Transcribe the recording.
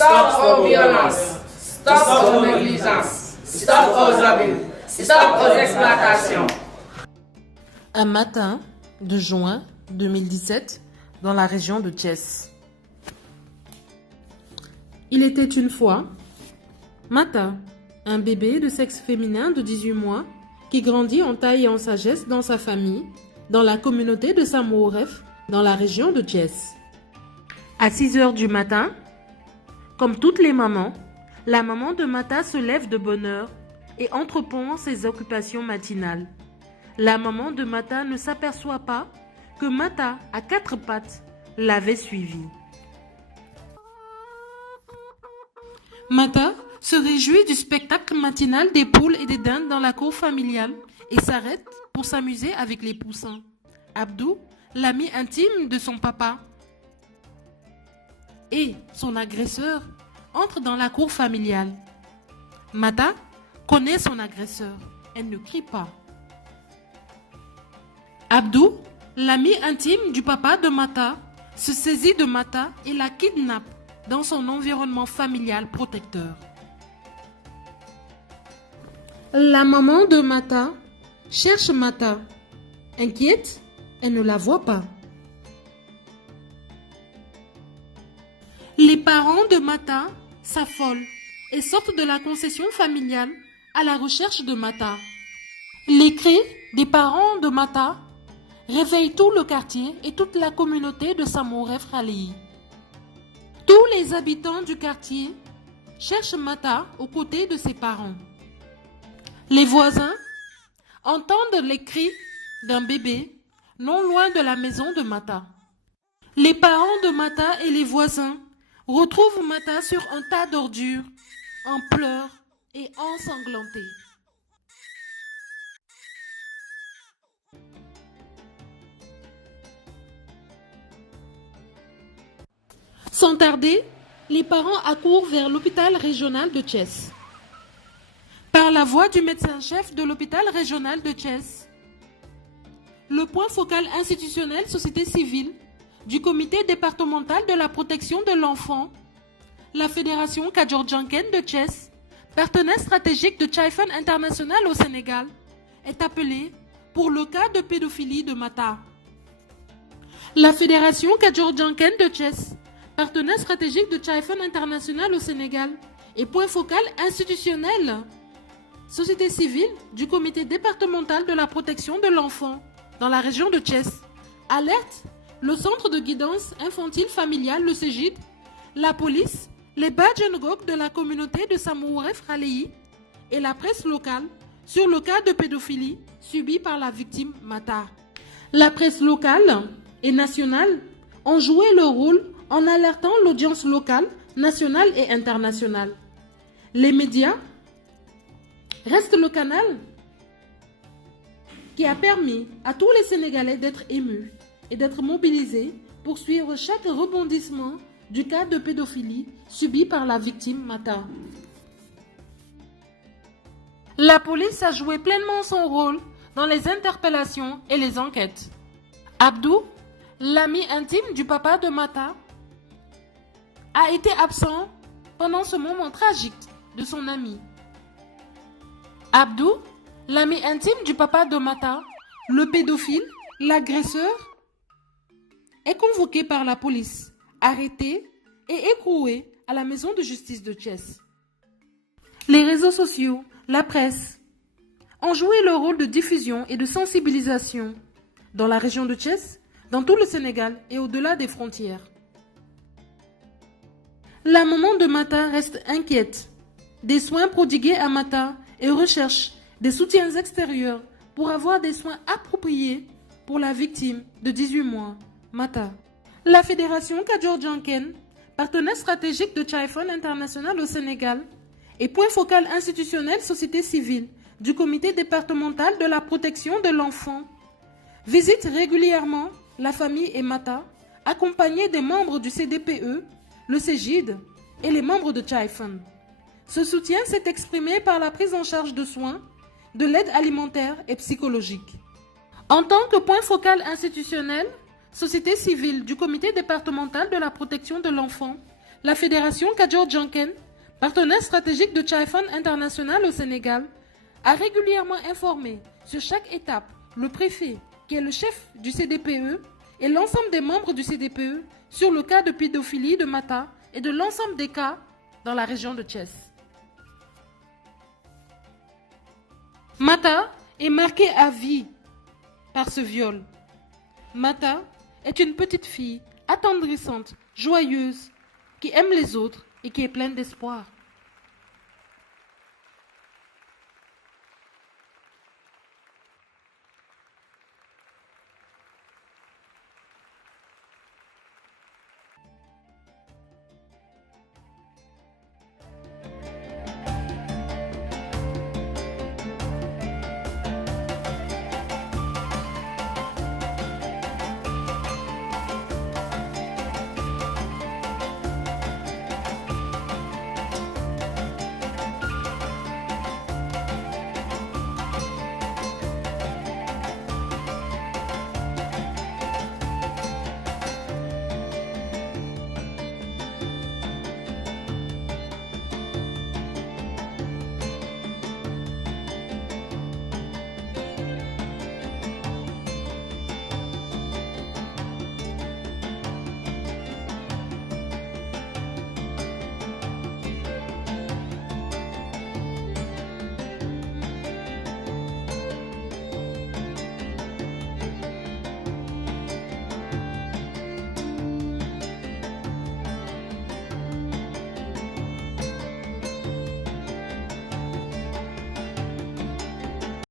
Stop aux violences. Stop aux négligences. Stop aux abus. Stop aux exploitations. Un matin de juin 2017, dans la région de Thiès. Il était une fois Mata, un bébé de sexe féminin de 18 mois qui grandit en taille et en sagesse dans sa famille, dans la communauté de Samouref, dans la région de Thiès. À 6 heures du matin, comme toutes les mamans, la maman de Mata se lève de bonne heure et entreprend ses occupations matinales. La maman de Mata ne s'aperçoit pas que Mata, à 4 pattes, l'avait suivie. Mata se réjouit du spectacle matinal des poules et des dindes dans la cour familiale et s'arrête pour s'amuser avec les poussins. Abdou, l'ami intime de son papa, et son agresseur entrent dans la cour familiale. Mata connaît son agresseur. Elle ne crie pas. Abdou, l'ami intime du papa de Mata, se saisit de Mata et la kidnappe dans son environnement familial protecteur. La maman de Mata cherche Mata. Inquiète, elle ne la voit pas. Les parents de Mata s'affolent et sortent de la concession familiale à la recherche de Mata. Les cris des parents de Mata réveillent tout le quartier et toute la communauté de Samouref Khalei. Tous les habitants du quartier cherchent Mata aux côtés de ses parents. Les voisins entendent les cris d'un bébé non loin de la maison de Mata. Les parents de Mata et les voisins retrouvent Mata sur un tas d'ordures, en pleurs et ensanglantée. Sans tarder, les parents accourent vers l'hôpital régional de Thiès. Par la voix du médecin-chef de l'hôpital régional de Thiès, le point focal institutionnel société civile du comité départemental de la protection de l'enfant, la fédération Kadior-Djanken de Thiès, partenaire stratégique de Chaifen International au Sénégal, est appelé pour le cas de pédophilie de Mata. La fédération Kadior-Djanken de Thiès, partenaire stratégique de Chaifen International au Sénégal et point focal institutionnel, société civile du comité départemental de la protection de l'enfant dans la région de Thiès, alerte le centre de guidance infantile familiale, le CEGID, la police, les Badjengok de la communauté de Samouref Khalei et la presse locale sur le cas de pédophilie subi par la victime Mata. La presse locale et nationale ont joué leur rôle en alertant l'audience locale, nationale et internationale. Les médias restent le canal qui a permis à tous les Sénégalais d'être émus et d'être mobilisés pour suivre chaque rebondissement du cas de pédophilie subi par la victime Mata. La police a joué pleinement son rôle dans les interpellations et les enquêtes. Abdou, l'ami intime du papa de Mata, a été absent pendant ce moment tragique de son ami. Abdou, l'ami intime du papa de Mata, le pédophile, l'agresseur, est convoqué par la police, arrêté et écroué à la maison de justice de Thiès. Les réseaux sociaux, la presse, ont joué leur rôle de diffusion et de sensibilisation dans la région de Thiès, dans tout le Sénégal et au-delà des frontières. La maman de Mata reste inquiète des soins prodigués à Mata et recherche des soutiens extérieurs pour avoir des soins appropriés pour la victime de 18 mois, Mata. La fédération Kadior-Djanken, partenaire stratégique de Chaifen International au Sénégal et point focal institutionnel société civile du comité départemental de la protection de l'enfant, visite régulièrement la famille et Mata, accompagnée des membres du CDPE, le CEGID et les membres de Chaifen. Ce soutien s'est exprimé par la prise en charge de soins, de l'aide alimentaire et psychologique. En tant que point focal institutionnel, société civile du comité départemental de la protection de l'enfant, La Fédération Kadior Djanken, partenaire stratégique de Chaifan International au Sénégal, a régulièrement informé sur chaque étape le préfet, qui est le chef du CDPE, et l'ensemble des membres du CDPE sur le cas de pédophilie de Mata et de l'ensemble des cas dans la région de Thiès. Mata est marquée à vie par ce viol. Mata est une petite fille attendrissante, joyeuse, qui aime les autres et qui est pleine d'espoir.